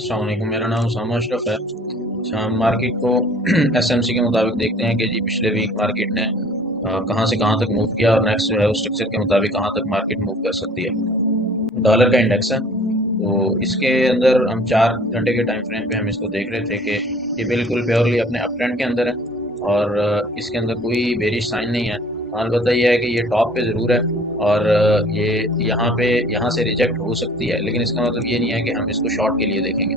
अस्सलाम वालेकुम, मेरा नाम उसामा अशरफ है। अच्छा, हम मार्केट को एसएमसी के मुताबिक देखते हैं कि जी पिछले वीक मार्केट ने कहाँ से कहाँ तक मूव किया और नेक्स्ट जो है उस स्ट्रक्चर के मुताबिक कहाँ तक मार्केट मूव कर सकती है। डॉलर का इंडेक्स है, तो इसके अंदर हम 4 घंटे के टाइम फ्रेम पे हम इसको देख रहे थे कि ये बिल्कुल प्योरली अपने अप ट्रेंड के अंदर है और इसके अंदर कोई बेरिश साइन नहीं है। अलबत्ता ये है कि ये टॉप पे ज़रूर है और ये यहाँ से रिजेक्ट हो सकती है, लेकिन इसका मतलब ये नहीं है कि हम इसको शॉर्ट के लिए देखेंगे।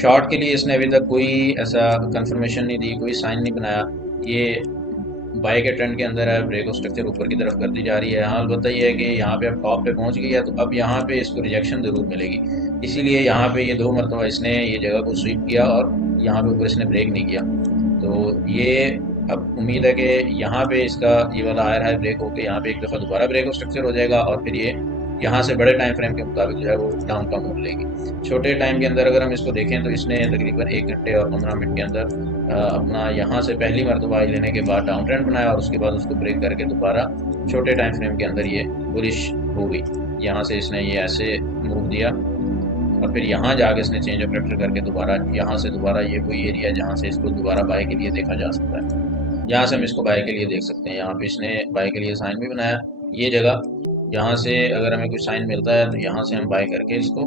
शॉर्ट के लिए इसने अभी तक कोई ऐसा कंफर्मेशन नहीं दी, कोई साइन नहीं बनाया। ये बाई के ट्रेंड के अंदर है, ब्रेक ऑफ स्ट्रक्चर ऊपर की तरफ कर दी जा रही है। हाँ, अलबत्ता ये है कि यहाँ पे अब टॉप पे पहुंच गई है, तो अब यहाँ पे इसको रिजेक्शन ज़रूर मिलेगी। इसीलिए यहाँ पे ये 2 मरतबा इसने ये जगह को स्वीप किया और यहाँ पे ऊपर इसने ब्रेक नहीं किया। तो ये अब उम्मीद है कि यहाँ पे इसका ये वाला हायर हाई ब्रेक होकर यहाँ पे एक दफ़ा दोबारा ब्रेक ऑफ स्ट्रक्चर हो जाएगा और फिर ये यहाँ से बड़े टाइम फ्रेम के मुताबिक जो है वो डाउन का मूव लेगी। छोटे टाइम के अंदर अगर हम इसको देखें तो इसने तकरीबन 1 घंटे और 15 मिनट के अंदर अपना यहाँ से पहली मरतबा लेने के बाद डाउन ट्रेंड बनाया और उसके बाद उसको ब्रेक करके दोबारा छोटे टाइम फ्रेम के अंदर ये बुलिश हो गई। यहाँ से इसने ये ऐसे मूव दिया और फिर यहाँ जाके इसने चेंज ऑफ कैरेक्टर करके दोबारा यहाँ से दोबारा ये कोई एरिया जहाँ से इसको दोबारा बाय के लिए देखा जा सकता है। यहाँ से हम इसको बाय के लिए देख सकते हैं। यहाँ पे इसने बाय के लिए साइन भी बनाया। ये जगह यहाँ से अगर हमें कुछ साइन मिलता है तो यहाँ से हम बाय करके इसको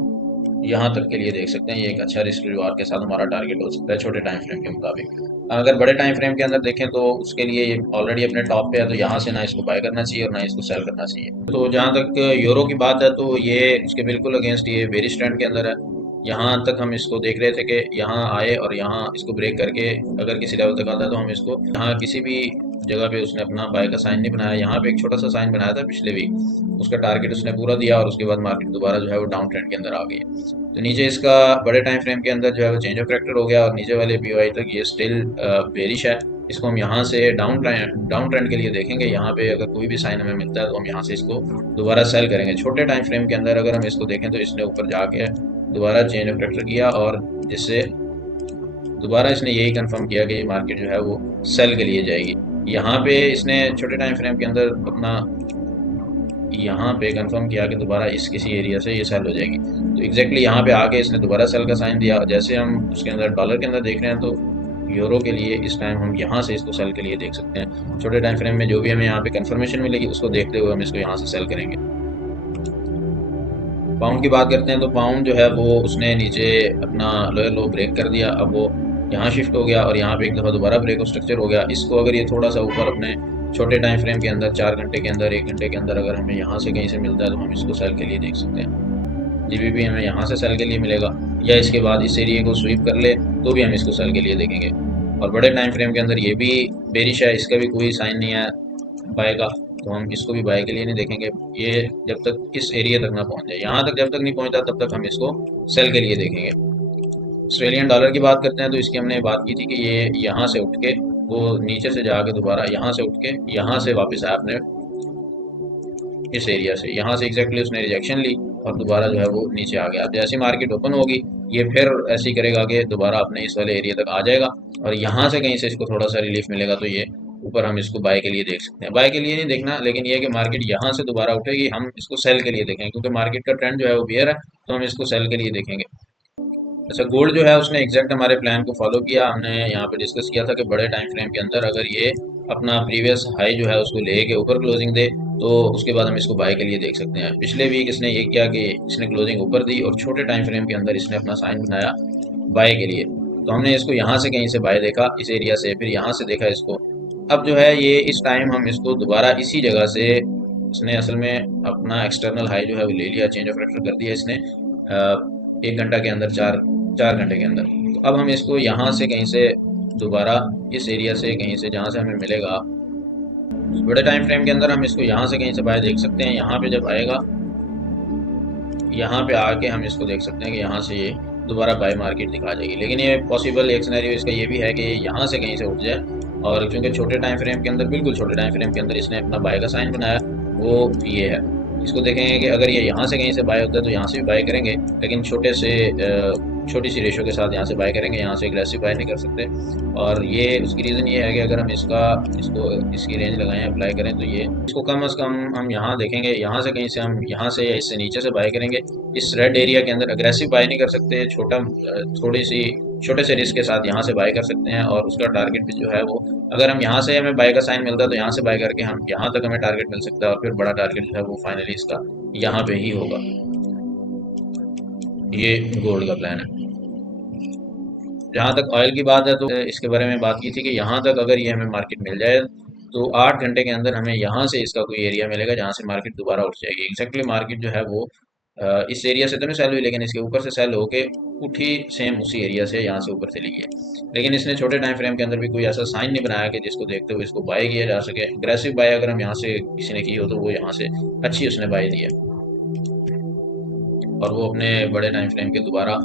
यहाँ तक के लिए देख सकते हैं। ये एक अच्छा रिस्क रिवार्ड के साथ हमारा टारगेट हो सकता है छोटे टाइम फ्रेम के मुताबिक। अगर बड़े टाइम फ्रेम के अंदर देखें तो उसके लिए ये ऑलरेडी अपने टॉप पे है, तो यहाँ से ना इसको बाय करना चाहिए और ना इसको सेल करना चाहिए। तो जहाँ तक यूरो की बात है तो ये उसके बिल्कुल अगेंस्ट ये बेरिश ट्रेंड के अंदर है। यहाँ तक हम इसको देख रहे थे कि यहाँ आए और यहाँ इसको ब्रेक करके अगर किसी लेवल तक आता है तो हम इसको यहाँ किसी भी जगह पे उसने अपना बाय का साइन नहीं बनाया। यहाँ पे एक छोटा सा साइन बनाया था पिछले वीक, उसका टारगेट उसने पूरा दिया और उसके बाद मार्केट दोबारा जो है वो डाउन ट्रेंड के अंदर आ गई। तो नीचे इसका बड़े टाइम फ्रेम के अंदर जो है वो चेंज ऑफ कैरेक्टर हो गया और नीचे वाले पीओआई तक ये स्टिल बेरिश है। इसको हम यहाँ से डाउन ट्रेंड के लिए देखेंगे। यहाँ पे अगर कोई भी साइन हमें मिलता है तो हम यहाँ से इसको दोबारा सेल करेंगे। छोटे टाइम फ्रेम के अंदर अगर हम इसको देखें तो इसने ऊपर जाके दोबारा चेंज ऑफ कैरेक्टर किया और जिससे दोबारा इसने यही कंफर्म किया कि ये मार्केट जो है वो सेल के लिए जाएगी। यहाँ पे इसने छोटे टाइम फ्रेम के अंदर अपना यहाँ पे कंफर्म किया कि दोबारा इस किसी एरिया से ये सेल हो जाएगी। तो एग्जैक्टली यहाँ पे आके इसने दोबारा सेल का साइन दिया। जैसे हम उसके अंदर डॉलर के अंदर देख रहे हैं तो यूरो के लिए इस टाइम हम यहाँ से इसको सेल के लिए देख सकते हैं। छोटे टाइम फ्रेम में जो भी हमें यहाँ पे कंफर्मेशन मिलेगी उसको देखते हुए हम इसको यहाँ से सेल करेंगे। पाउंड की बात करते हैं तो पाउंड जो है वो उसने नीचे अपना लोअर लो ब्रेक कर दिया। अब वो यहाँ शिफ्ट हो गया और यहाँ पे एक दफ़ा दोबारा ब्रेक ऑफ स्ट्रक्चर हो गया। इसको अगर ये थोड़ा सा ऊपर अपने छोटे टाइम फ्रेम के अंदर 4 घंटे के अंदर 1 घंटे के अंदर अगर हमें यहाँ से कहीं से मिलता है तो हम इसको सेल के लिए देख सकते हैं। जीबीपी हमें यहाँ से सेल के लिए मिलेगा या इसके बाद इस एरिया को स्वीप कर ले तो भी हम इसको सेल के लिए देखेंगे। और बड़े टाइम फ्रेम के अंदर ये भी बेरिश है, इसका भी कोई साइन नहीं है बाय का, तो हम इसको भी बाय के लिए नहीं देखेंगे। ये जब तक इस एरिया तक ना पहुंच जाए, यहाँ तक जब तक नहीं पहुंचता तब तक हम इसको सेल के लिए देखेंगे। ऑस्ट्रेलियन डॉलर की बात करते हैं तो इसकी हमने बात की थी कि ये यहाँ से उठ के वो नीचे से जाके दोबारा यहाँ से उठ के यहाँ से वापस आया अपने इस एरिया से। यहाँ से एग्जैक्टली उसने रिजेक्शन ली और दोबारा जो है वो नीचे आ गया। अब जैसे मार्केट ओपन होगी ये फिर ऐसे ही करेगा कि दोबारा अपने इस वाले एरिया तक आ जाएगा और यहाँ से कहीं से इसको थोड़ा सा रिलीफ मिलेगा तो ये ऊपर हम इसको बाय के लिए देख सकते हैं। बाय के लिए नहीं देखना, लेकिन ये है कि मार्केट यहाँ से दोबारा उठेगी हम इसको सेल के लिए देखेंगे, क्योंकि मार्केट का ट्रेंड जो है वो बियर है, तो हम इसको सेल के लिए देखेंगे। अच्छा, गोल्ड जो है उसने एग्जैक्ट हमारे प्लान को फॉलो किया। हमने यहाँ पे डिस्कस किया था कि बड़े टाइम फ्रेम के अंदर अगर ये अपना प्रीवियस हाई जो है उसको ले के ऊपर क्लोजिंग दे तो उसके बाद हम इसको बाय के लिए देख सकते हैं। पिछले वीक इसने ये किया कि इसने क्लोजिंग ऊपर दी और छोटे टाइम फ्रेम के अंदर इसने अपना साइन बनाया बाय के लिए। तो हमने इसको यहाँ से कहीं से बाय देखा इस एरिया से, फिर यहाँ से देखा इसको। अब जो है ये इस टाइम हम इसको दोबारा इसी जगह से इसने असल में अपना एक्सटर्नल हाई जो है वो ले लिया, चेंज ऑफ कैरेक्टर कर दिया इसने 1 घंटा के अंदर, 4 घंटे के अंदर। तो अब हम इसको यहाँ से कहीं से दोबारा इस एरिया से कहीं से जहाँ से हमें मिलेगा बड़े टाइम फ्रेम के अंदर हम इसको यहाँ से कहीं से बाय देख सकते हैं। यहाँ पे जब आएगा यहाँ पे आके हम इसको देख सकते हैं कि यहाँ से ये दोबारा बाय मार्केट दिखा जाएगी। लेकिन ये पॉसिबल एक सिनेरियो इसका ये भी है कि यहाँ से कहीं से उठ जाए और क्योंकि छोटे टाइम फ्रेम के अंदर, बिल्कुल छोटे टाइम फ्रेम के अंदर इसने अपना बाय का साइन बनाया, वो ये है। इसको देखेंगे कि अगर ये यहाँ से कहीं से बाय होता है तो यहाँ से भी बाय करेंगे, लेकिन छोटे से छोटी सी रेशो के साथ यहाँ से बाय करेंगे, यहाँ से एग्रेसिव बाय नहीं कर सकते। और ये उसकी रीज़न ये है कि अगर हम इसकी रेंज लगाएं, अप्लाई करें, तो ये इसको कम अज़ कम हम यहाँ देखेंगे, यहाँ से कहीं से हम यहाँ से या इससे नीचे से बाय करेंगे। इस रेड एरिया के अंदर अग्रेसिव बाय नहीं कर सकते, थोड़ी सी छोटे से रिस्क के साथ यहाँ से बाय कर सकते हैं। और उसका टारगेट भी जो है वो, अगर हम यहाँ से हमें बाय का साइन मिलता है तो यहाँ से बाय करके हम यहाँ तक हमें टारगेट मिल सकता है, और फिर बड़ा टारगेट जो है वो फाइनली इसका यहाँ पे ही होगा। ये गोल्ड का प्लान है। जहाँ तक ऑयल की बात है, तो इसके बारे में बात की थी कि यहाँ तक अगर ये हमें मार्केट मिल जाए तो 8 घंटे के अंदर हमें यहाँ से इसका कोई एरिया मिलेगा जहाँ से मार्केट दोबारा उठ जाएगी। एग्जैक्टली मार्केट जो है वो इस एरिया से तो नहीं सेल हुई, लेकिन इसके ऊपर से सेल होके उठी सेम उसी एरिया से, यहाँ से ऊपर चली गई। लेकिन इसने छोटे टाइम फ्रेम के अंदर भी कोई ऐसा साइन नहीं बनाया कि जिसको देखते हुए इसको बाय किया जा सके। अग्रेसिव बाय अगर हम यहाँ से किसी ने की हो तो वो यहाँ से अच्छी उसने बाय दी है, और वो अपने बड़े टाइम फ्रेम के दोबारा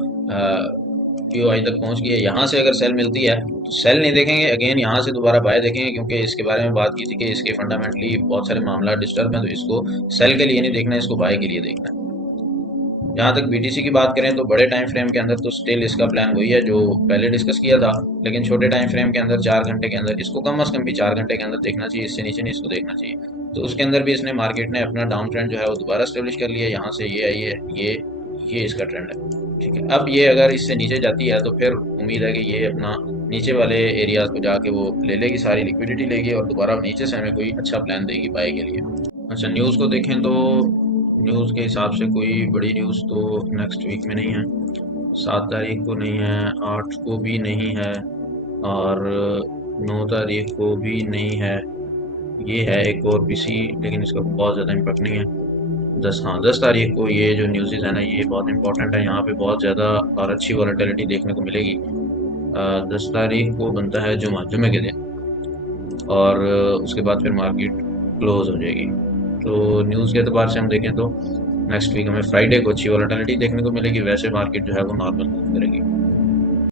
पीओआई तक पहुंच गई है। यहाँ से अगर सेल मिलती है तो सेल नहीं देखेंगे, अगेन यहाँ से दोबारा बाय देखेंगे, क्योंकि इसके बारे में बात की थी कि इसके फंडामेंटली बहुत सारे मामला डिस्टर्ब हैं, तो इसको सेल के लिए नहीं देखना, इसको बाय के लिए देखना है। जहाँ तक बीटीसी की बात करें तो बड़े टाइम फ्रेम के अंदर तो स्टिल इसका प्लान वही है जो पहले डिस्कस किया था, लेकिन छोटे टाइम फ्रेम के अंदर 4 घंटे के अंदर इसको कम अज कम भी 4 घंटे के अंदर देखना चाहिए, इससे नीचे नहीं इसको देखना चाहिए। तो उसके अंदर भी इसने मार्केट ने अपना डाउन ट्रेंड जो है वो दोबारा स्टेब्लिश कर लिया। यहाँ से ये आई है, ये इसका ट्रेंड है, ठीक है। अब ये अगर इससे नीचे जाती है तो फिर उम्मीद है कि ये अपना नीचे वाले एरियाज को जाके वो ले लेगी, सारी लिक्विडिटी लेगी, और दोबारा नीचे से हमें कोई अच्छा प्लान देगी बाय के लिए। अच्छा, न्यूज़ को देखें तो न्यूज़ के हिसाब से कोई बड़ी न्यूज़ तो नेक्स्ट वीक में नहीं है। 7 तारीख को नहीं है, 8 को भी नहीं है, और 9 तारीख को भी नहीं है। ये है एक और बीसी, लेकिन इसका बहुत ज़्यादा इम्पेक्ट नहीं है। 10 तारीख को ये जो न्यूज़ है ना, ये बहुत इंपॉर्टेंट है। यहाँ पे बहुत ज़्यादा और अच्छी वॉलेटिलिटी देखने को मिलेगी। 10 तारीख को बनता है जुमे के दिन, और उसके बाद फिर मार्केट क्लोज हो जाएगी। तो न्यूज़ के एतबार से हम देखें तो नेक्स्ट वीक हमें फ्राइडे को अच्छी वॉलेटिलिटी देखने को मिलेगी, वैसे मार्केट जो है वो नॉर्मल मूव करेगी।